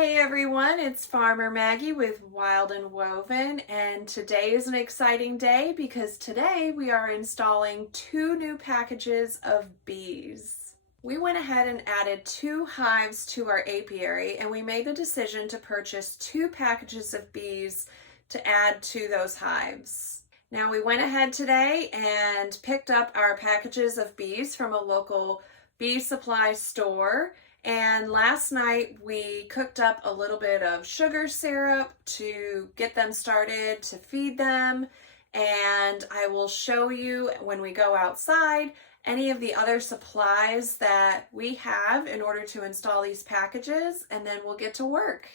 Hey everyone, it's Farmer Maggie with Wild and Woven, and today is an exciting day because today we are installing 2 new packages of bees. We went ahead and added 2 hives to our apiary, and we made the decision to purchase 2 packages of bees to add to those hives. Now we went ahead today and picked up our packages of bees from a local bee supply store. And last night we cooked up a little bit of sugar syrup to get them started to feed them. And I will show you when we go outside any of the other supplies that we have in order to install these packages, and then we'll get to work.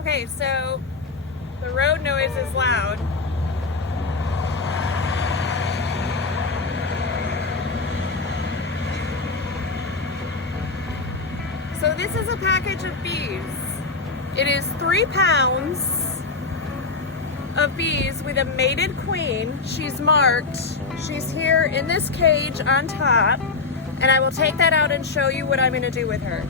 Okay, so the road noise is loud. So this is a package of bees. It is 3 pounds of bees with a mated queen. She's marked. She's here in this cage on top, and I will take that out and show you what I'm going to do with her.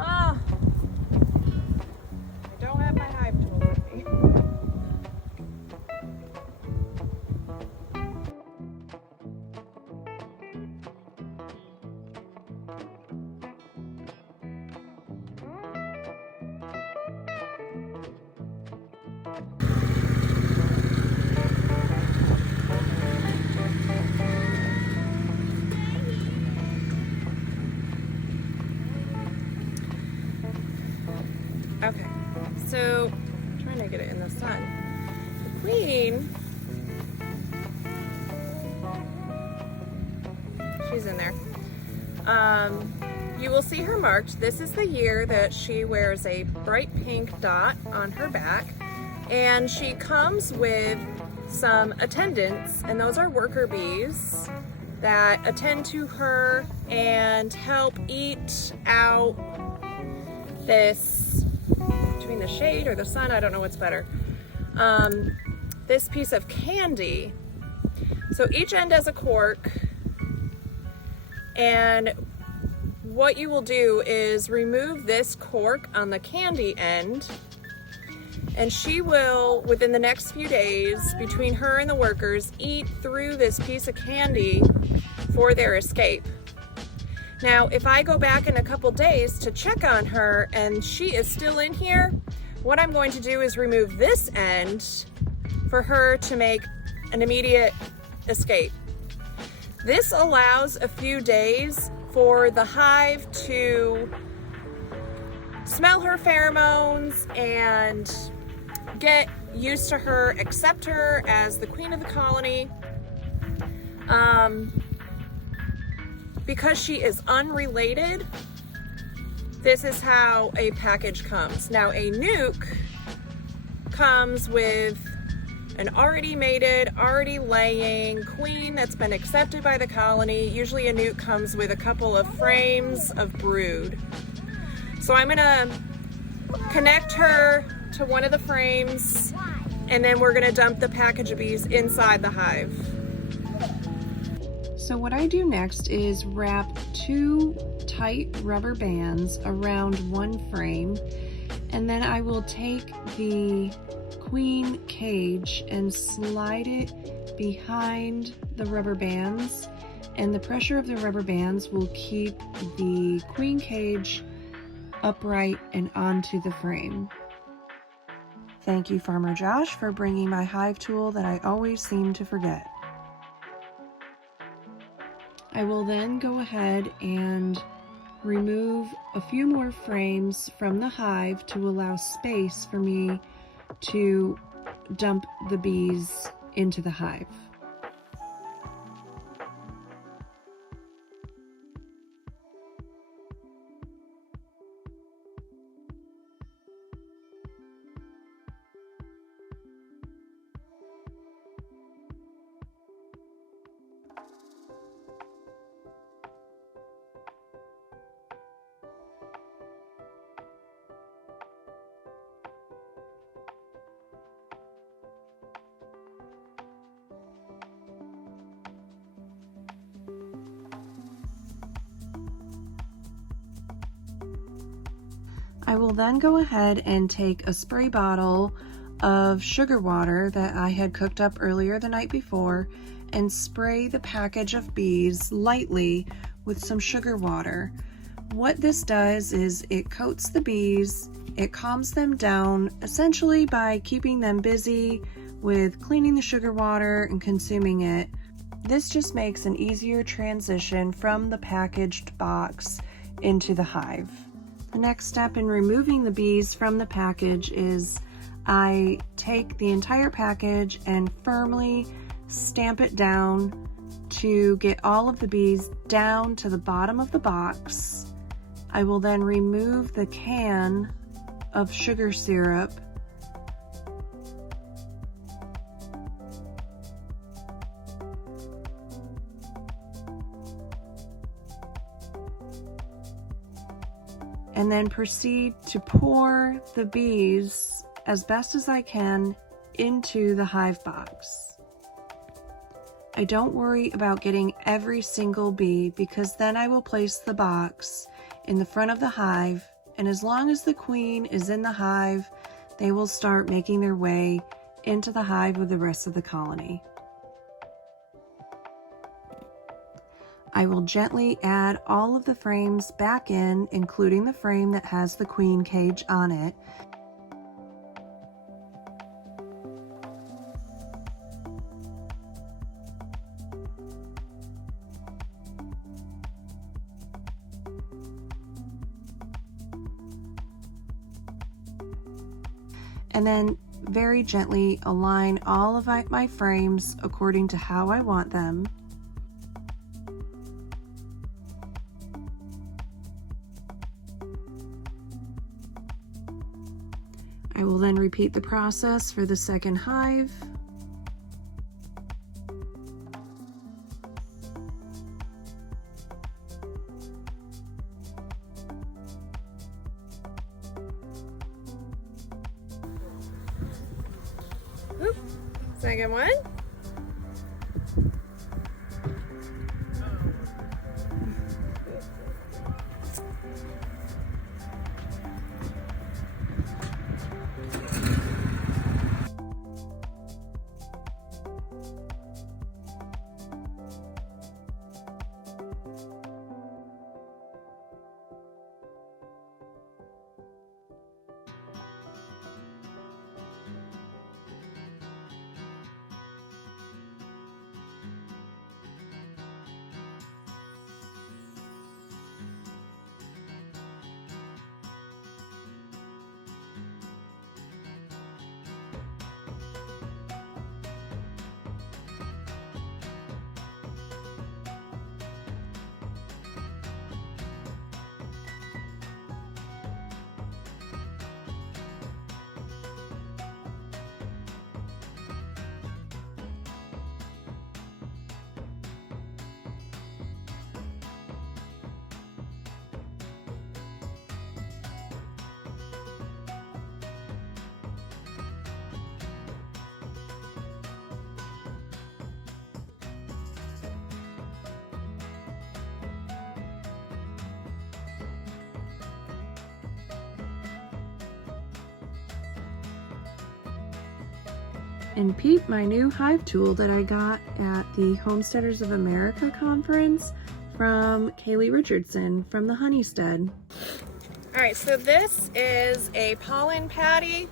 Oh, I don't have my hive tools with me. Okay, so I'm trying to get it in the sun. The queen, she's in there. You will see her marked. This is the year that she wears a bright pink dot on her back, and she comes with some attendants, and those are worker bees that attend to her and help eat out this, between the shade or the sun, I don't know what's better, this piece of candy. So each end has a cork, and what you will do is remove this cork on the candy end, and she will, within the next few days, between her and the workers, eat through this piece of candy for their escape. Now, if I go back in a couple days to check on her and she is still in here, what I'm going to do is remove this end for her to make an immediate escape. This allows a few days for the hive to smell her pheromones and get used to her, accept her as the queen of the colony. Because she is unrelated, this is how a package comes. Now, a nuke comes with an already mated, already laying queen that's been accepted by the colony. Usually a nuke comes with a couple of frames of brood. So I'm gonna connect her to one of the frames, and then we're gonna dump the package of bees inside the hive. So what I do next is wrap 2 tight rubber bands around one frame, and then I will take the queen cage and slide it behind the rubber bands, and the pressure of the rubber bands will keep the queen cage upright and onto the frame. Thank you, Farmer Josh, for bringing my hive tool that I always seem to forget. I will then go ahead and remove a few more frames from the hive to allow space for me to dump the bees into the hive. I will then go ahead and take a spray bottle of sugar water that I had cooked up earlier the night before and spray the package of bees lightly with some sugar water. What this does is it coats the bees, it calms them down essentially by keeping them busy with cleaning the sugar water and consuming it. This just makes an easier transition from the packaged box into the hive. The next step in removing the bees from the package is I take the entire package and firmly stamp it down to get all of the bees down to the bottom of the box. I will then remove the can of sugar syrup and then proceed to pour the bees as best as I can into the hive box. I don't worry about getting every single bee because then I will place the box in the front of the hive, and as long as the queen is in the hive, they will start making their way into the hive with the rest of the colony. I will gently add all of the frames back in, including the frame that has the queen cage on it. And then very gently align all of my frames according to how I want them. I will then repeat the process for the second hive. Oop, second one. and peep my new hive tool that I got at the Homesteaders of America conference from Kaylee Richardson from the Honeystead. All right, so this is a pollen patty.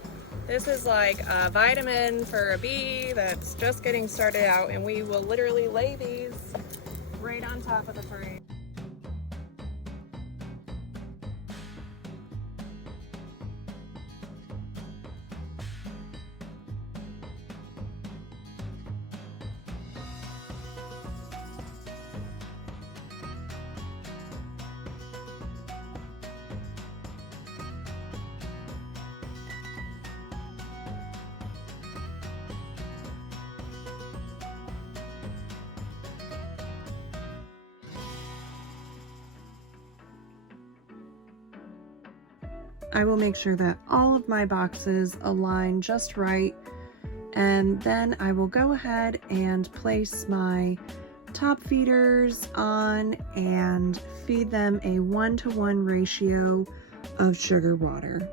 This is like a vitamin for a bee that's just getting started out, and we will literally lay these right on top of the frame. I will make sure that all of my boxes align just right, and then I will go ahead and place my top feeders on and feed them a 1-to-1 ratio of sugar water.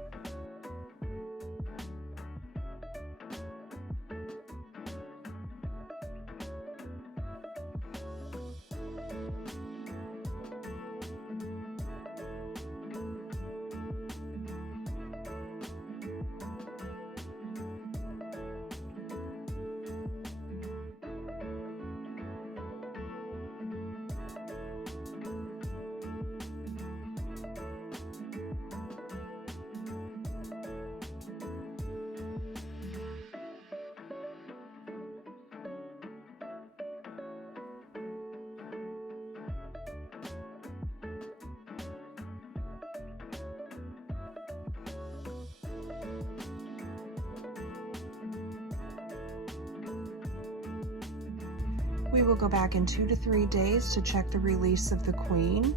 We will go back in 2 to 3 days to check the release of the queen,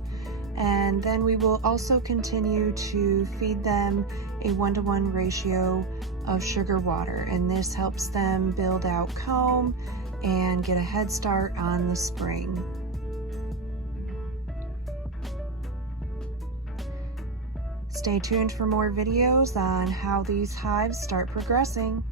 and then we will also continue to feed them a 1-to-1 ratio of sugar water, and this helps them build out comb and get a head start on the spring. Stay tuned for more videos on how these hives start progressing.